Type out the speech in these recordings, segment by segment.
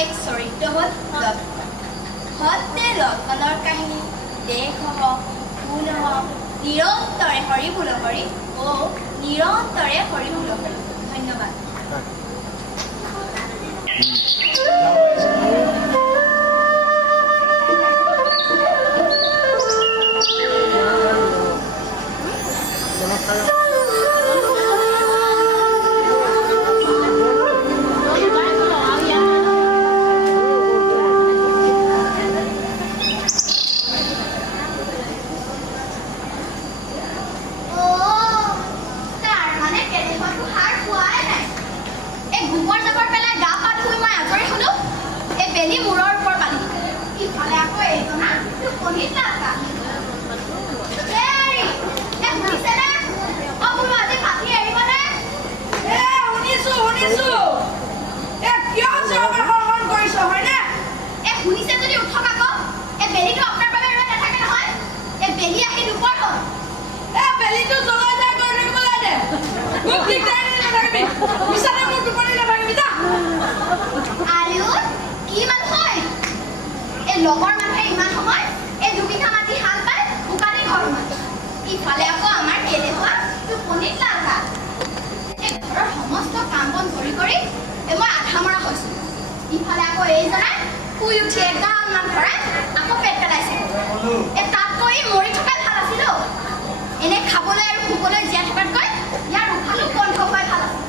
এক চৰিত্ৰ হ'ল লক্ষণ। সতে লক্ষণৰ কাহিনী দেশ হওক ফুল হওক নিৰন্তৰে হৰি ফুল হৰি নিৰন্তৰে হৰি ফুল হৰি। ধন্যবাদ। লগৰ মানুহে ইমান সময় এই দুবিঘা মাটি হাল বাই শুকানি ঘৰ সোমাই ইফালে আকৌ আমাৰ কেলেহুৱা টোপনিত লাগা এই ঘৰৰ সমস্ত কাম বন কৰি কৰি মই আধা মৰা হৈছোঁ। ইফালে আকৌ এইজনে শুই উঠি এগালমান ভৰাই আকৌ পেট পেলাইছে। তাতকৈ মৰি থকাই ভাল আছিল। এনে খাবলৈ আৰু শুবলৈ জীয়াই থকাতকৈ ইয়াৰ উশাহটো বন্ধ হোৱাই ভাল আছিল।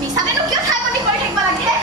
মিছাতেনো কিয় ঠাই বন্দী কৰি থাকিব লাগে?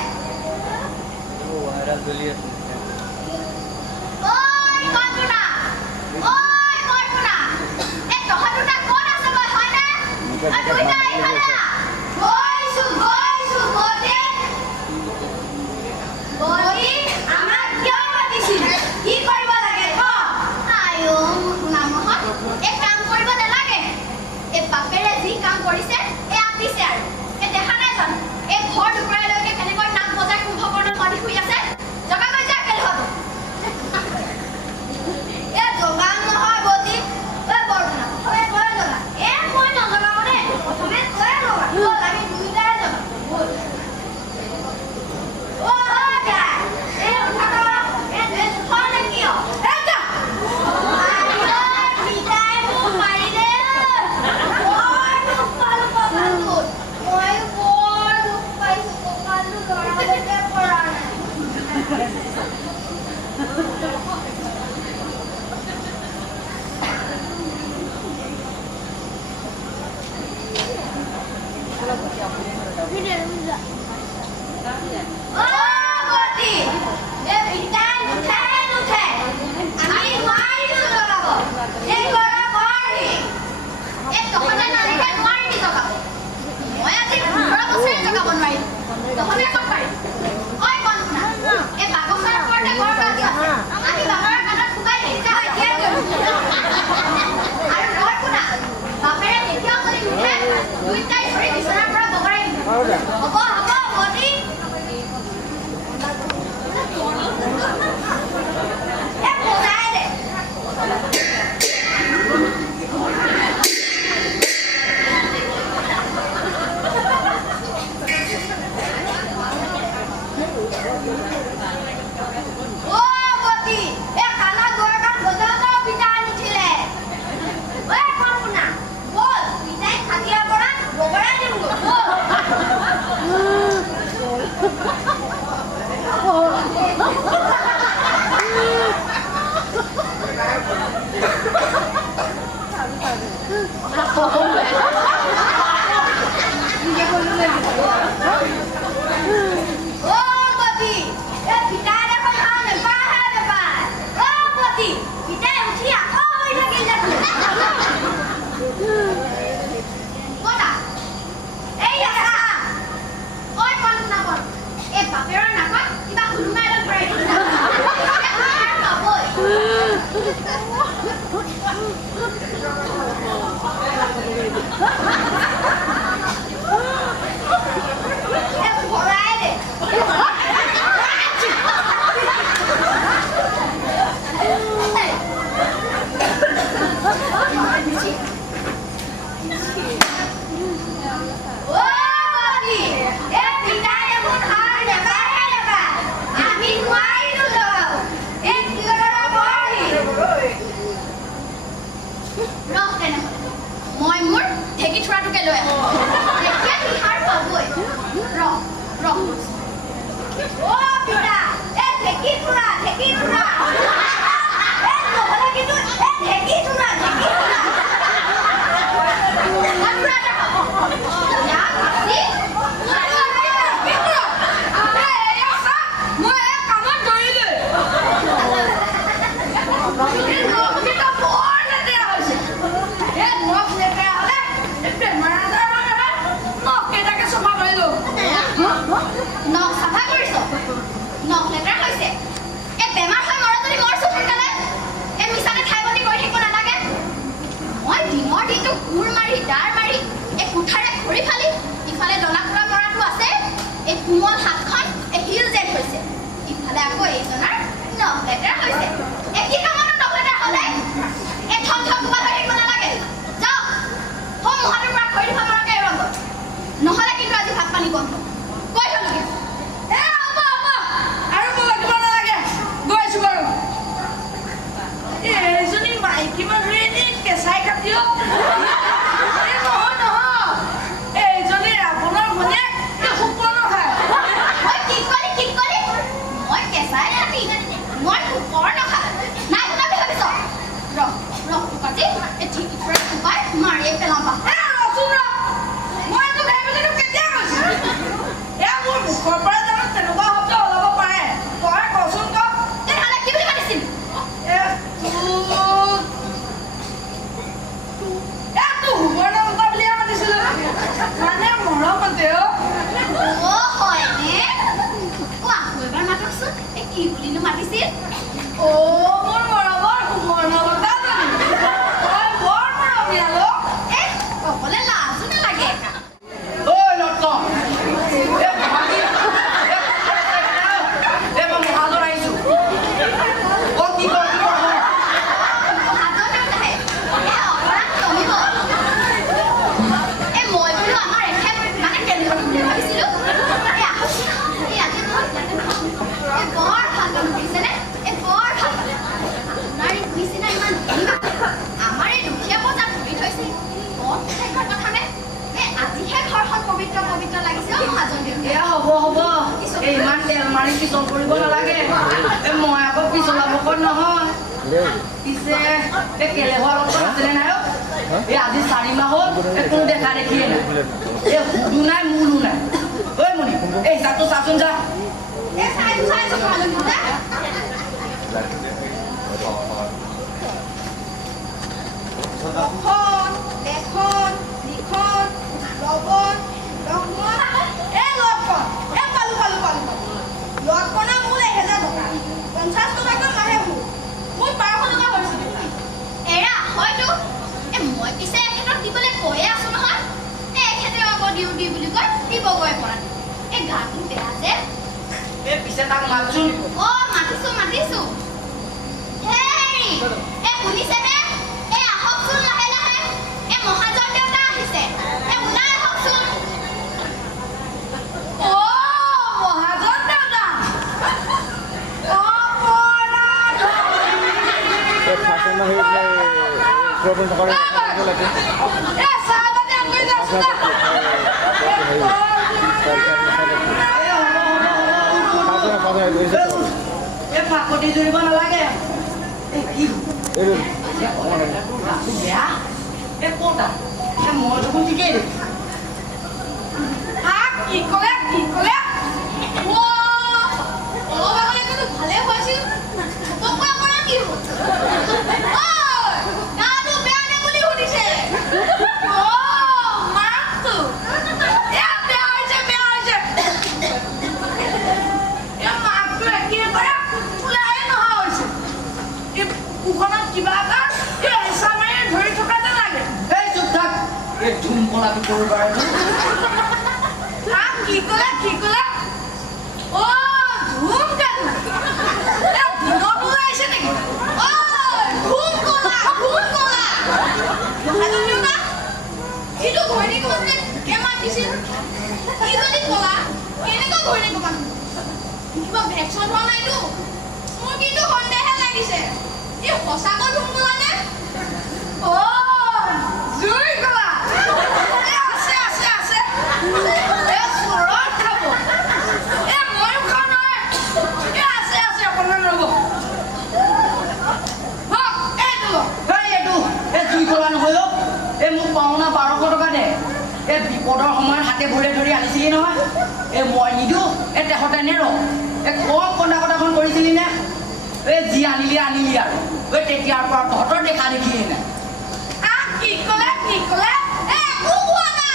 আমি Hey, সময় হাতে ভৰে ধৰি আনিছিলি নহয় মই নিদিওঁ তেহঁতে নেৰ কম কন্দা কটাখন কৰিছিলি নে যি আনিলি আৰু তেতিয়াৰ পৰা তহঁতৰ দেখা দেখিলি নে কি ক'লে একো হোৱা নাই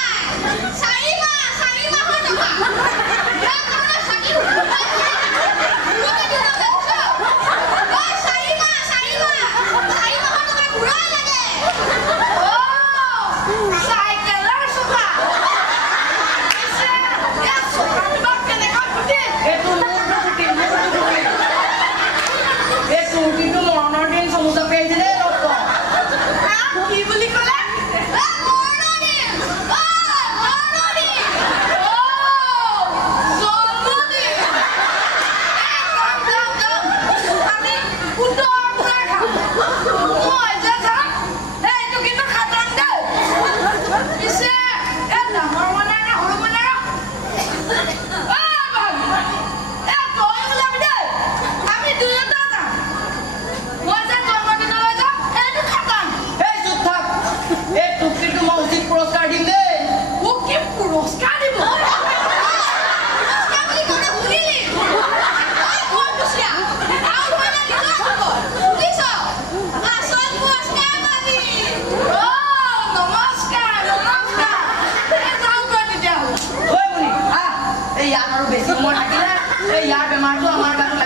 4 মাহৰ টকা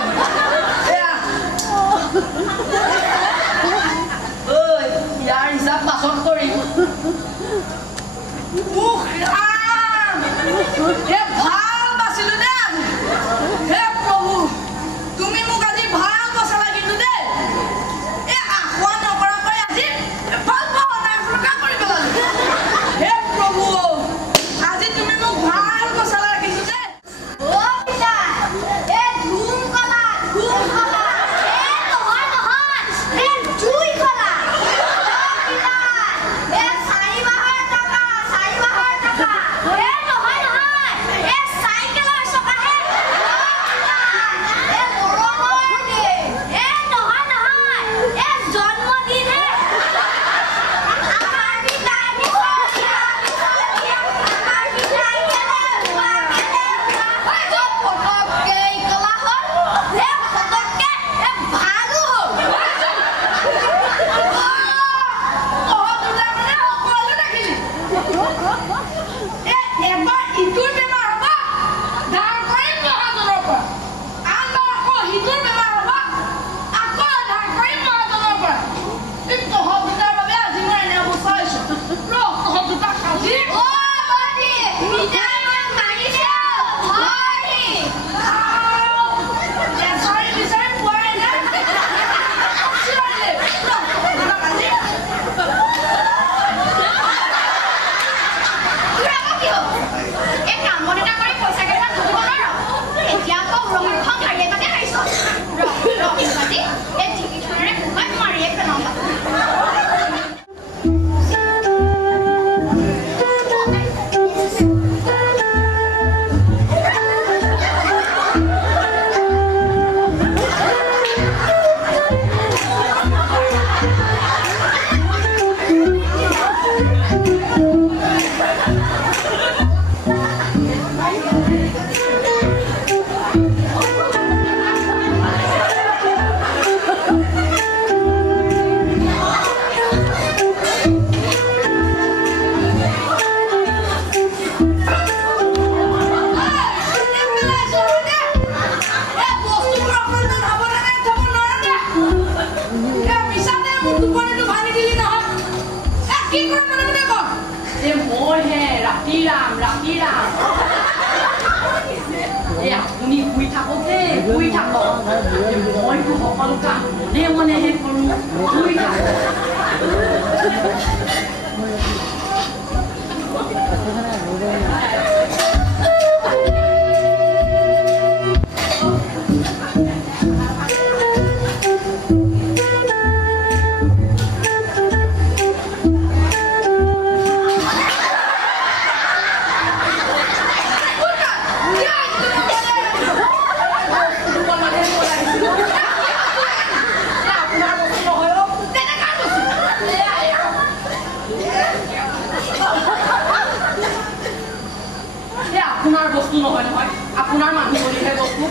আপোনাৰ বস্তু নহয় নহয় আপোনাৰ মানুহজনীহে বস্তু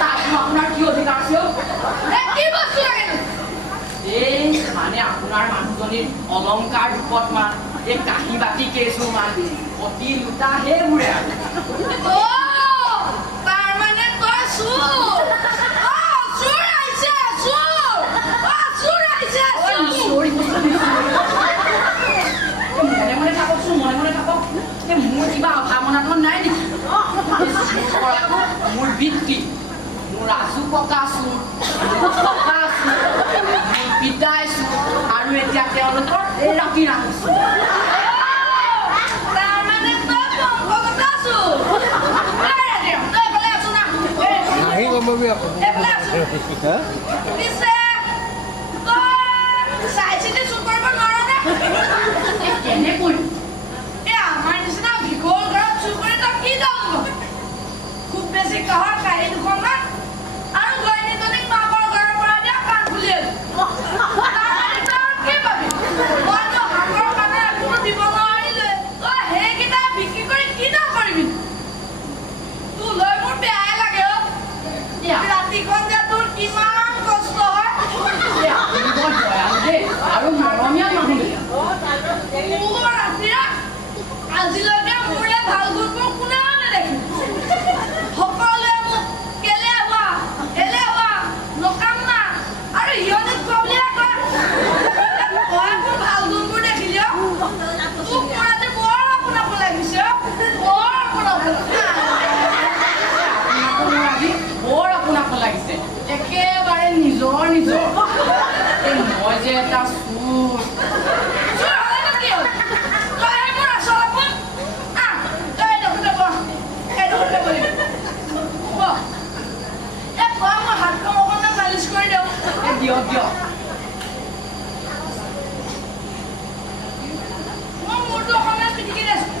তাতনো আপোনাৰ কি অধিকাৰ আছে কি বস্তু লাগে এই মানে আপোনাৰ মানুহজনীৰ অলংকাৰ ৰূপত মান এই কাঁহী বাতি কেইযোৰমান অতি লোটা সেইবোৰে তাৰ মানে তই চোৰ মনে থাককচোন মনে মনে থাকক মোৰ কিবা অভাৱনাটো নাই নেকি মোৰ বৃত্তি মোৰ আজু ককা চোৰ ককা চোৰ মোৰ পিতাই চোৰ আৰু এতিয়া তেওঁলোকৰ ৰাতি ৰাখিছো কেনেকৈ আমাৰ নিচিনা ভিগৰ ঘৰত চুৰ কৰি তই কি দাম খুব বেছি কাহৰ কাঢ়ি দুখনমান আৰু গইনীজনীক মাকৰ ঘৰৰ পৰা দিয়া কাণ খুলি কি পাবি মইতো হাতৰ কাণে একো দিব নোৱাৰিলে তই সেইকেইটা বিক্ৰী কৰি কি দাম কৰিবি তোৰ লৈ মোৰ বেয়াই লাগে ৰাতিখন যে তোৰ কিমান কষ্ট হয় আৰু মৰমীয়া মানুহ আজিলৈকে মোৰে ভাল গুণবোৰ কোনেও নেদেখিল সকলোৱে মোক এলেহুৱা নকামা আৰু ইহঁতক কবলিয়া কয় তই মোৰ ভাল গুণবোৰ দেখিলি তোক মোৰ আজি বৰ আপোনাব লাগিছে বৰ আপোনাক লাগিছে একেবাৰে নিজৰ মই যে এটা চোৰ দিয়ক মই মোৰটো অসমীয়া পিটিকি দিছো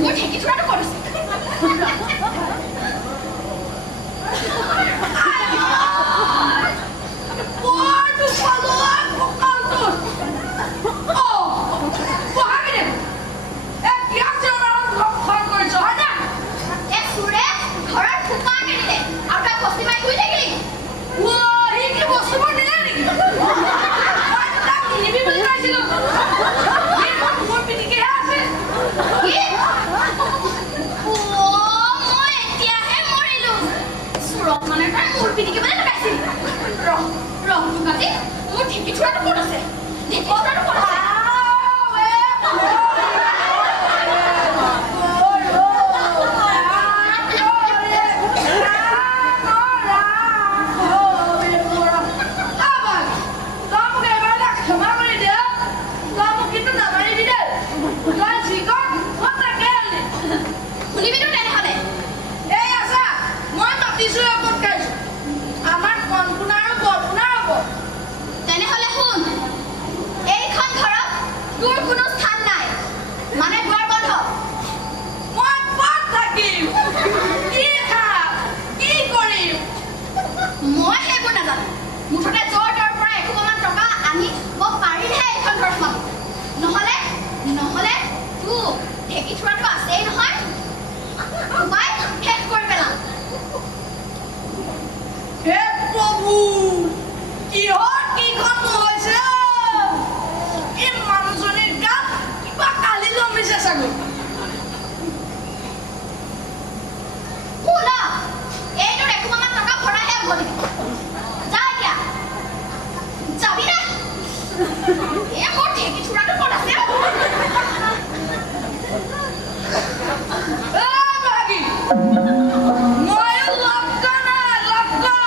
মোৰ ঠেকি থোৱাটো কৰিছে কি চুৰাটো ক'ত আছে বাগি মই লক্কা না লক্কা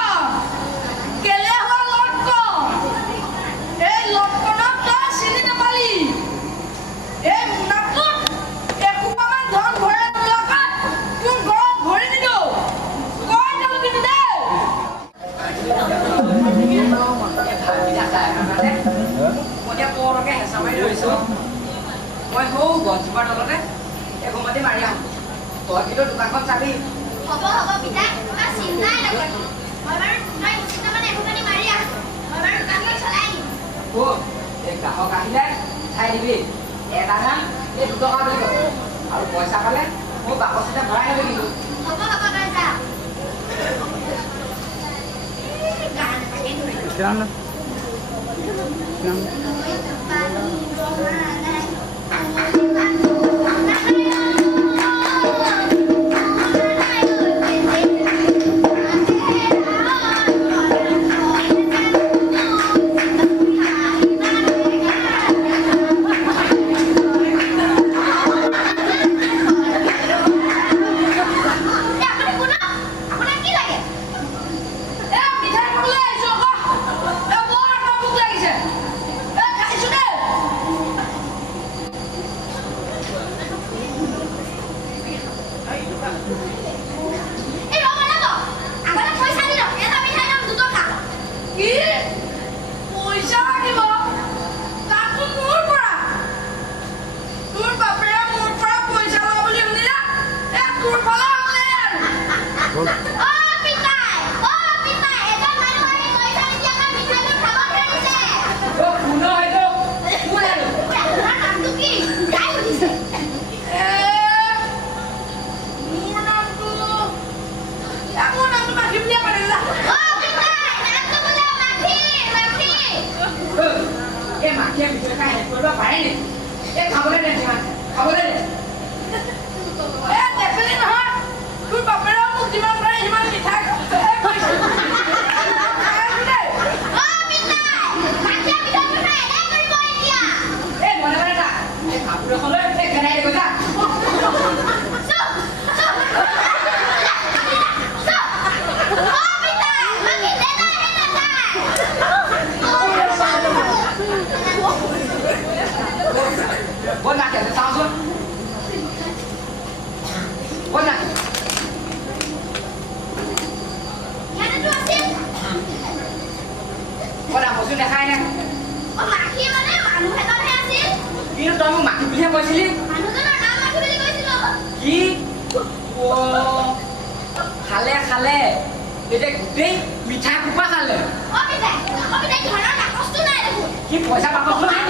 কেলে হয় লক্কা এই লক্কনা তো চিনি নাপালি এই মুনাটো একোপামান ধন ভৰাই লক্কা তোৰ ঘৰত ভৰি নিদো কই যাব কিন্তু দে মই পৰকে হেঁচা মাৰি ধৰিছোঁ মই হৌ গছজোপাৰ তলতে এঘুমতি মাৰি আহোঁ তই কিন্তু দোকানখন চাবি হ'ব পিতাই তই চিন্তাই নকৰিবি মই বাৰু তই নিশ্চিত মানে এঘুমতি মাৰি আহ মই বাৰু দোকানখন চলাই দিম এই গ্ৰাহক আহিলে চাই দিবি এটা দাম এই 2 টকা বুলি ক'ব আৰু পইচা পালে মোক বাকচতে ভৰাই ল'বি কিন্তু হ'ব তই যা গান এটাকে ধৰিম খালে এতিয়া গোটেই মিঠা কুপা খালে কি পইচা বাকচ নাই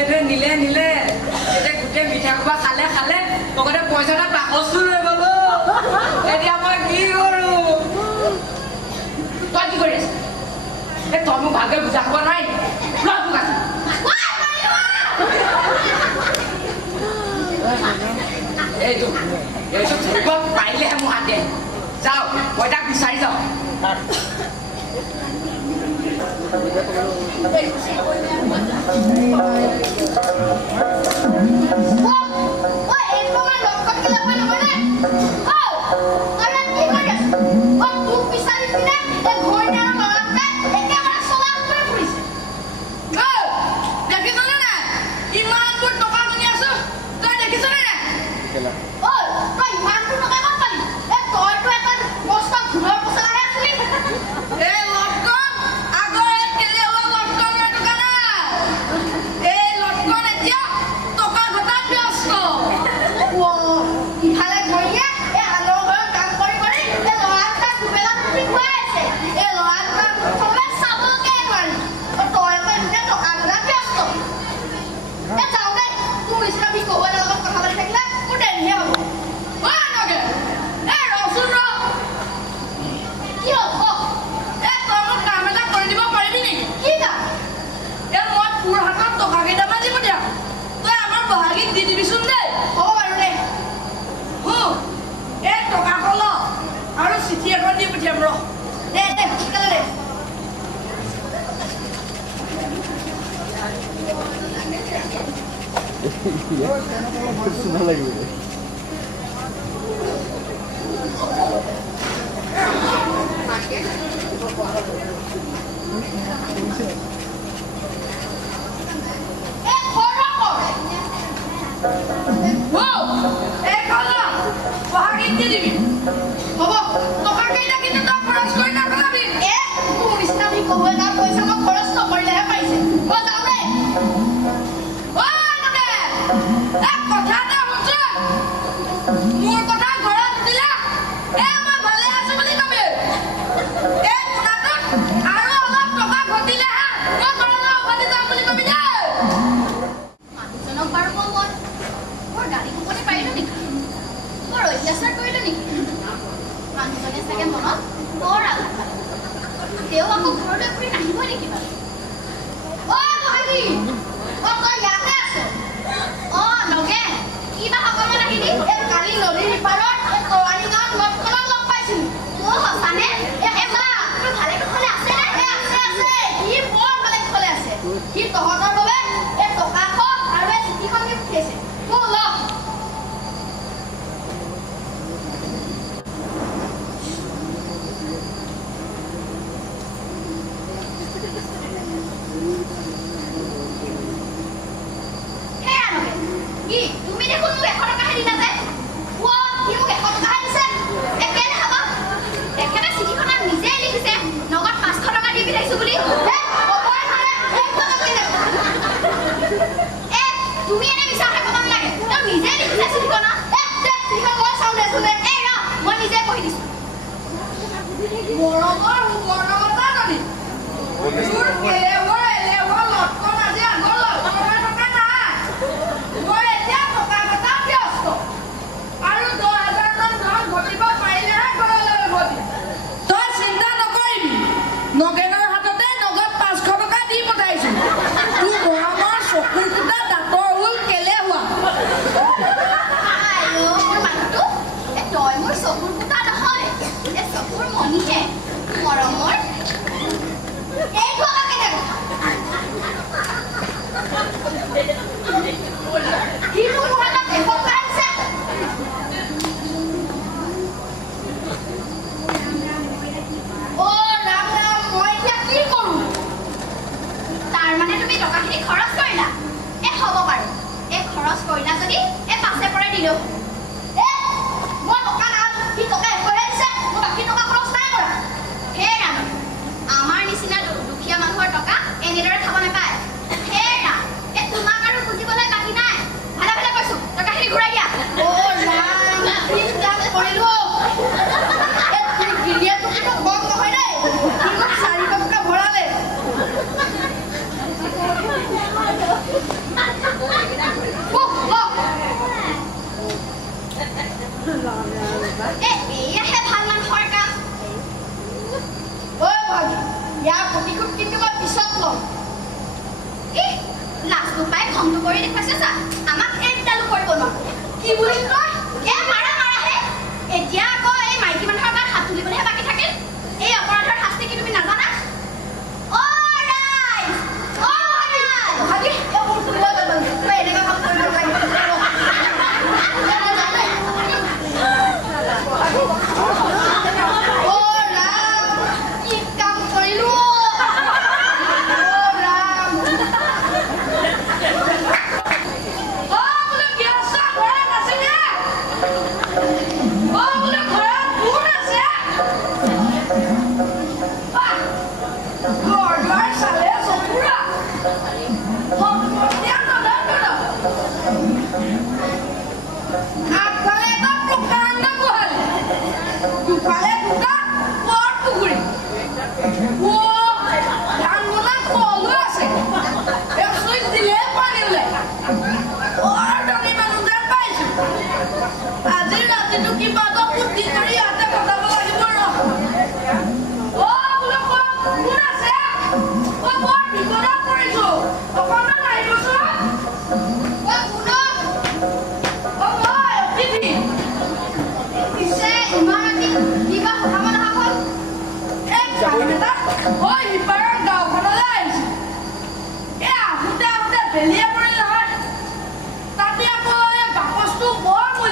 এতিয়া নিলে এতিয়া গোটেই মিঠা কুপা খালে লগতে পইচাটা বাকচটো লৈ গ'লো এতিয়া মই কি কৰোঁ তই কি কৰি আছ তই মোক ভালকৈ বুজা খাব নাই এইটো ধৰিব পাৰিলেহে মোৰ হাতে যাওঁ মই তাক বিচাৰি যাওঁ শুনা লাগিব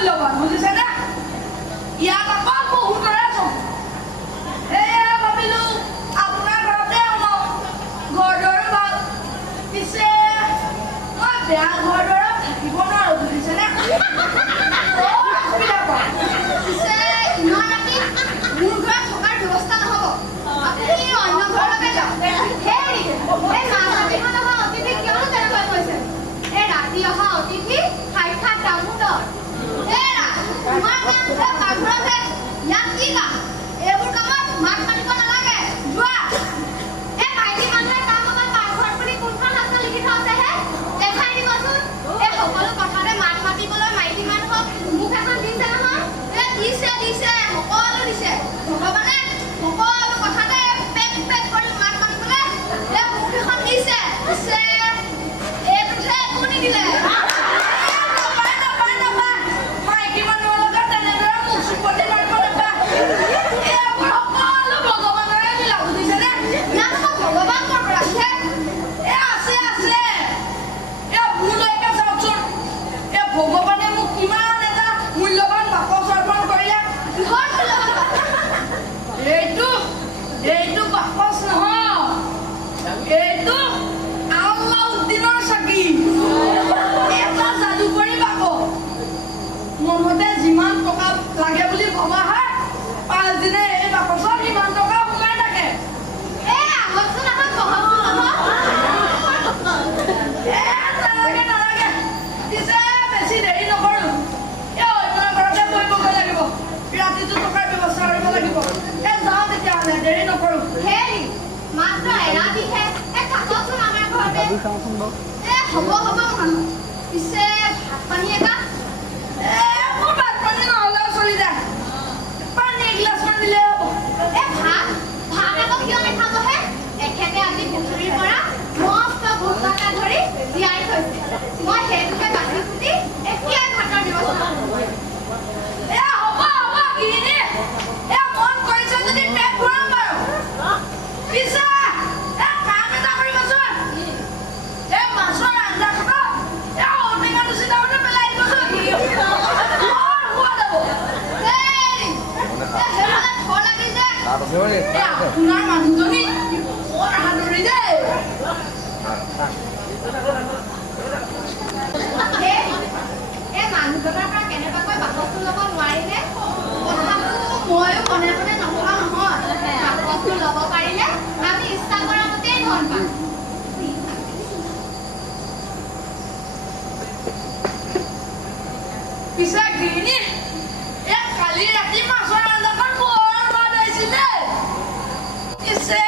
মূল্যৱান বুজিছে নে ইয়াত আকৌ বহুতৰে আছে সেয়ে ভাবিলো আপোনাৰ ঘৰতে আহোঁ ঘৰ দৰ ভাল পিছে মই বেয়া ঘৰ দৰত থাকিব নোৱাৰো বুজিছেনে অসুবিধা পাওঁ পিছে ইমান ৰাতি মোৰ ঘৰত থকাৰ ব্যৱস্থা নহ'ব আপুনি অন্য ঘৰলৈকে যাওক হেৰি এই মাছ-মাতিখন অহা অতিথি কিয়নো তেনেকৈ কৈছে এই ৰাতি অহা অতিথি সাক্ষাৎ দামোদৰ এৰা তোমাৰ কাম যে পাকঘৰতে ইয়াত কি কাম এইবোৰ কামত মাত মাতিব নালাগে যোৱা এই মাইকী মানুহে কাম অকল পাকঘৰত বুলি কোনখন শাস্ত্ৰ লিখি থোৱা আছেহে দেখাই দিবচোন এই সকলো কথাতে মাত মাতিবলৈ মাইকী মানুহক মুখ এখন দিছে নহয় দিছে সকলো দিছে ভগৱানে সকলো কথাতে পেক কৰি মাত মাতিবলৈ এই মুখ এখন দিছে পিছে এইটোহে একো নিদিলে মাইকী মানুহৰ লগত তেনেদৰে মুখ চুপতি মাৰিব নাপায় এইবোৰ সকলো ভগৱানৰে লীলা বুজিছেনে ইয়াত আকৌ ভগৱান ক'ৰ পৰা আছে আছে মোলৈকে চাওকচোন ভগৱানে মোক কিমান এটা মূল্যৱান বাকচ অৰ্পণ কৰিলে কিহৰ মূল্যৱান এইটো বাকচ নহয় এইটো আল্লাউদ্দিনৰ চাকি এটা যাদুকৰী বাকচ মনতে যিমান টকা লাগে বুলি ভবা হয় 5 দিনে এই বাকচত সিমান টকা সোমাই থাকে আহকচোন নালাগে পিছে বেছি দেৰি নকৰো অন্য ঘৰতে বহিবগৈ লাগিব ৰাতিটো টকাৰ ব্যৱস্থা কৰিব লাগিব যাওঁ তেতিয়াহ'লে দেৰি নকৰো হেৰি মাত্ৰ এৰাতিহে থাককচোন আমাৰ ঘৰতে হ'ব মানুহ পিছে ভাত পানী এটা মোৰ ভাত পানী নহ'লেও চলি যায় পানী এগিলাচমান দিলে হ'ব ভাত আকৌ কিয় নাখাবহে এখেতে আজি পুখুৰীৰ পৰা মস্ত ভোজা এটা ধৰি জীয়াই থৈছে মই সেইটোকে বাছি ফুটি এতিয়াই ভাতৰ ব্যৱস্থা হ'ব গিৰিণী মন কৰিছে যদি পেট ভৰাম বাৰু পিছে কাম এটা কৰিবচোন মাছৰ আঞ্জাখনত ঔটেঙা দুচিটামানো পেলাই দিবচোন সোৱাদ হ'ব সেইফালে থৰ লাগি যে আপোনাৰ মানুহজনী বৰ সাদৰী দেই এই মানুহজনৰ পৰা কেনেবাকৈ বাকচটো ল'ব নোৱাৰিলে কথাটো ময়ো মনে মনে নভবা নহয় বাকচটো ল'ব পাৰিলে আমি ইচ্ছা কৰা মতেই ধন পাম পিছে গিৰিণী কালি ৰাতি মাছৰ আঞ্জাখন বৰ সোৱাদ আহিছিলে পিছে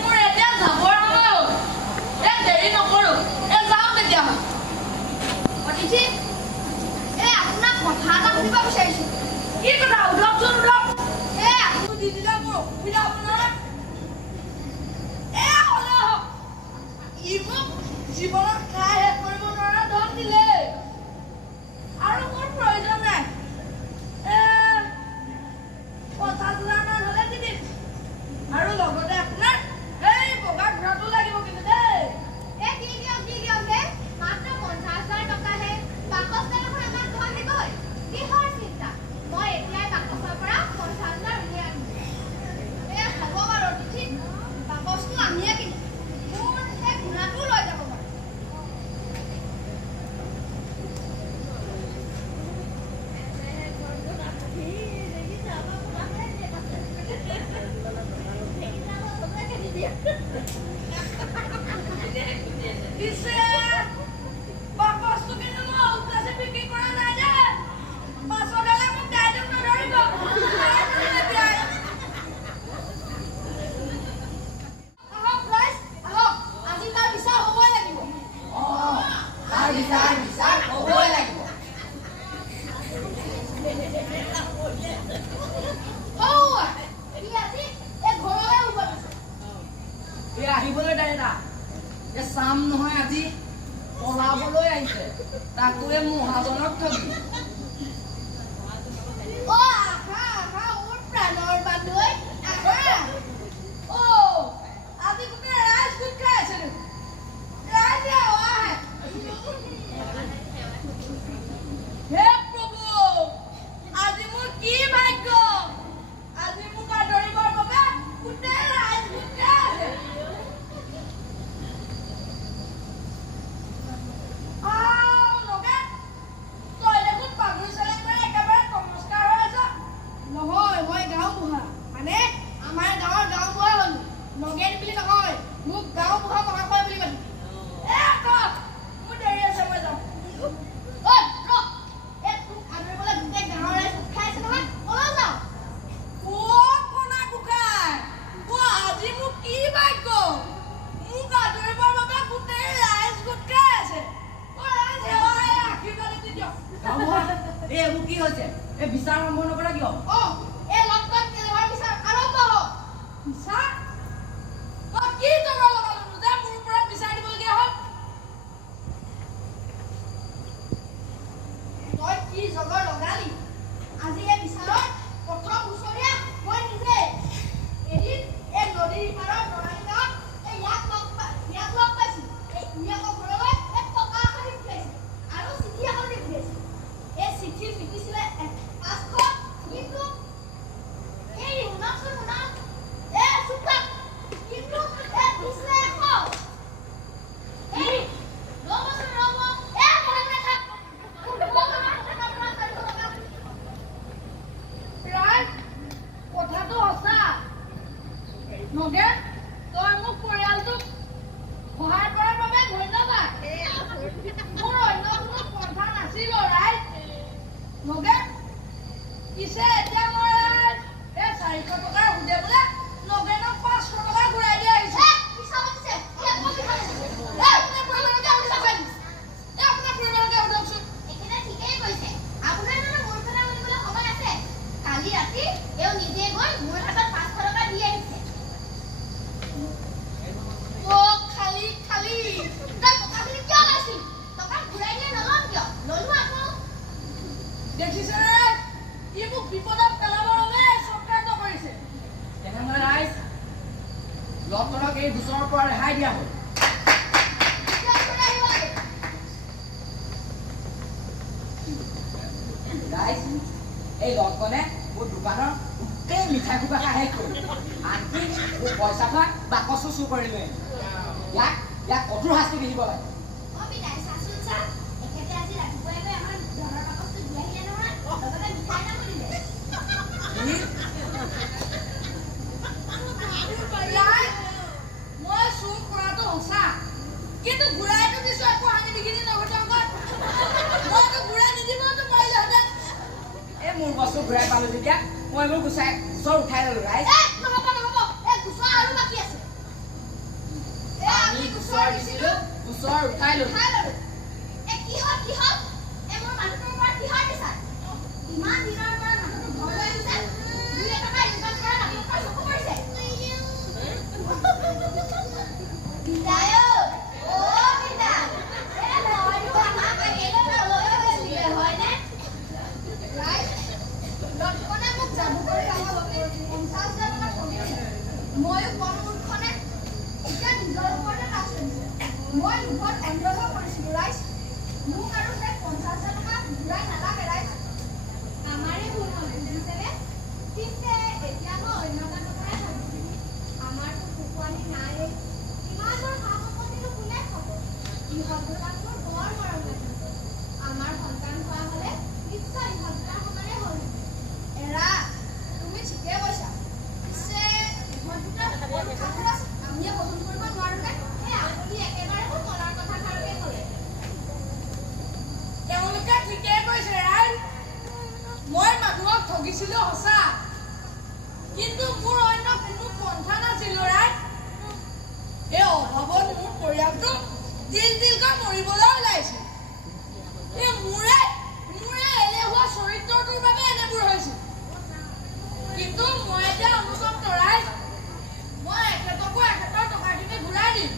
মোৰ এতিয়া যাবৰ সময় হ'ল দেৰি নকৰো যাওঁ তেতিয়াহ'লে অতিথি আপোনাক কথা এটা সুধিব বিচাৰিছো কি কথা উঠকচোন উঠক আপুনি দি দিলে মোৰ অসুবিধা হ'ব নহয় হ'লে হওক ই মোক জীৱনত খাই শেষ কৰিব নোৱাৰা ধন দিলে আৰু মোৰ প্ৰয়োজন নাই 50,000 মান হ'লে দি দিম আৰু লগতে আপোনাৰ এই বগা ঘোঁৰাটো লাগিব কিন্তু দেই দি দিয়ক মাত্ৰ 50,000 টকাহে বাকচ দেখোন আমাক ধন দিবই কিহৰ চিন্তা মই এতিয়াই বাকচৰ পৰা 50,000 উলিয়াই আনিম হ'ব বাৰু অতিথি বাকচটো আমিয়ে কিনিম মোৰ সেই ঘোঁৰাটো লৈ যাব বাৰু পিছে বাকচটো কিন্তু মই উল্টাছে বিক্ৰী কৰা নাই যে পাছত হ'লে মোক দায়িত্ব নধৰিব আজি তাৰ বিচাৰ হ'বই লাগিব আহিবলৈ দাদা চাম নহয় আজি পলাবলৈ আহিছে তাকো মহাজনক ঠগি প্ৰাণৰ বান্ধৈ আজি গোটেই ৰাইজ গোট খাই আছে ৰাইজে হে প্ৰভু বিচাৰ আৰম্ভ নকৰা কিয়? এই লটকন কেলেবাৰ বিচাৰ আৰম্ভ হওক। বিচাৰ মই কি জগৰ লগালো যে মোৰ ওপৰত বিচাৰ দিবলগীয়া হ'ল? তই কি জগৰ লগালি? আজি এই বিচাৰৰ প্ৰথম বছৰীয়া মই নিজে এদিন এই নদীৰ ইপাৰৰ তৰালি গাঁৱত ইয়াক লগ পাইছোঁ। ইয়াকৰ ঘৰলৈ এক টকা এখন দি পঠিয়াইছিল আৰু চিঠি এখন দি পঠিয়াইছিল। এই চিঠিৰ লিখিছিলে 500, কিন্তু এই শুনকচোন শুনক, চুপ থাক, কিন্তু দিছিলে 100। এই ৰ'বচোন ৰ'ব, মনে মনে থাক। প্ৰায় কথাটো সঁচা। নগেন, তই মোক পৰিয়ালটোক সহায় কৰাৰ বাবে ধন্যবাদ। মোৰ অন্য কোনো পন্থা নাছিল ৰাইজ। নগেন, পিছে এতিয়া মই এই 400 টকাৰ সুধে বোলে নগেনক 500 টকা ঘূৰাই দিয়া আহিছে। কালি ৰাতি এওঁ নিজে গৈ মোৰ হাতত 500 টকা দি আহিছে। খালি তই টকাখিনি কিয় লৈছিল? টকা ঘূৰাই দিয়া নল'ম কিয়? ল'লো আকৌ। দেখিছে ৰাইজ, ই মোক বিপদত পেলাবৰ বাবে চক্ৰান্ত কৰিছে। তেনেহ'লে ৰাইজ লটকনক এই গোচৰৰ পৰা ৰেহাই দিয়া হ'ল। ৰাইজ, এই লটকনে মোৰ দোকানৰ গোটেই মিঠাই খোপা শেষ কৰিলে, আনকি মোৰ পইচা থোৱা বাকচো চুৰ কৰিলে। ইয়াক কঠোৰ শাস্তি দিব লাগে। বিদায় চাচোন চা, এখেতে আজি ৰাতিপুৱাই গৈ আমাৰ ঘৰৰ বাকচটো দি আহিলে নহয়, লগতে মিঠাই এটা দিলে। ৰাইজ, মই চুৰ কৰাটো সঁচা, কিন্তু ঘূৰাইটো দিছো একো হানি বিঘিনি নঘটাকৈ। মইতো ঘূৰাই নিদিবতো পাৰিলোহেঁতেন। এই মোৰ বস্তু ঘূৰাই পালো যেতিয়া মই মোৰ গোচৰ উঠাই ললো। ৰাইজ, নহ'ব, এই গোচৰ আৰু বাকী আছে। আমি গোচৰ দিছিলো, গোচৰ উঠাই ললো। কিহত এই মোৰ মানুহটোৰ পৰা কিহৰ বিচাৰ? ইমান দিনৰ পৰা মানুহটো ঘৰলৈ আহিছে, 2 টকা ইনকাম কৰা মানুহৰ চকু পৰিছে। বিদায় বিদায়, মইতো আমাক একেলগে লৈ গৈছিলে হয়নে? লটকনে মোক যাদু কৰি 50,000 টকা ঠগিছে। ময়ো কম মূৰ্খনে এতিয়া নিজৰ ওপৰতে লাজ কৰিছে। মই লোভত অন্ধ হৈ পৰিছিলোঁ ৰাইজ। মোক আৰু সেই 50,000 টকা ঘূৰাই নালাগে ৰাইজ। আমাৰে ভুল হ'ল বুজিছেনে? পিছে এতিয়া মই অন্য এটা কথাই ভাবিছোঁ। আমাৰতো কুকুৱানী নাই, ইমানবোৰ সা সম্পত্তিটো কোনে খাব? ইহঁতবিলাক মোৰ বৰ মৰম লাগে। আমাৰ সন্তান হোৱা হ'লে নিশ্চয় ইহঁতবিলাক সমানে হ'ল। এৰা, তুমি ঠিকে কৈছা। পিছে ইহঁত দুটাৰ সকলো কথা আমিয়ে বহন কৰিব নোৱাৰোনে? আপুনি একেবাৰে মোৰ মনৰ কথাষাৰকে ক'লে। তেওঁলোকে ঠিকেই কৈছে ৰাইজ। মই মানুহক ঠগিছিলো সঁচা, কিন্তু মোৰ অন্য কোনো পন্থা নাছিল ৰাইজ। এই অভাৱত মোৰ পৰিয়ালটো দিলকৈ মৰিবলৈ ওলাইছিল। এই মোৰে এলেহুৱা চৰিত্ৰটোৰ বাবে এনেবোৰ হৈছিল। কিন্তু মই এতিয়া অনুতপ্ত ৰাইজ। মই এখেতকো এখেতৰ টকাখিনি ঘূৰাই দিম।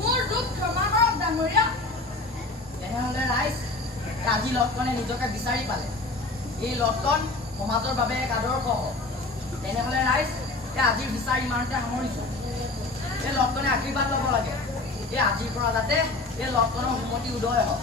মোৰ দুখ ক্ষমা কৰক ডাঙৰীয়া। তেনেহ'লে ৰাইজ, আজি লটকনে নিজকে বিচাৰি পালে। এই লটকন সমাজৰ বাবে এক আদৰ্শ হওক। তেনেহ'লে ৰাইজ, আজিৰ বিচাৰ ইমানতে সামৰিছোঁ। এই লটকনে আশীৰ্বাদ ল'ব লাগে। আজিৰ পৰা যাতে এই লটকনৰ সুমতি উদয় হওক।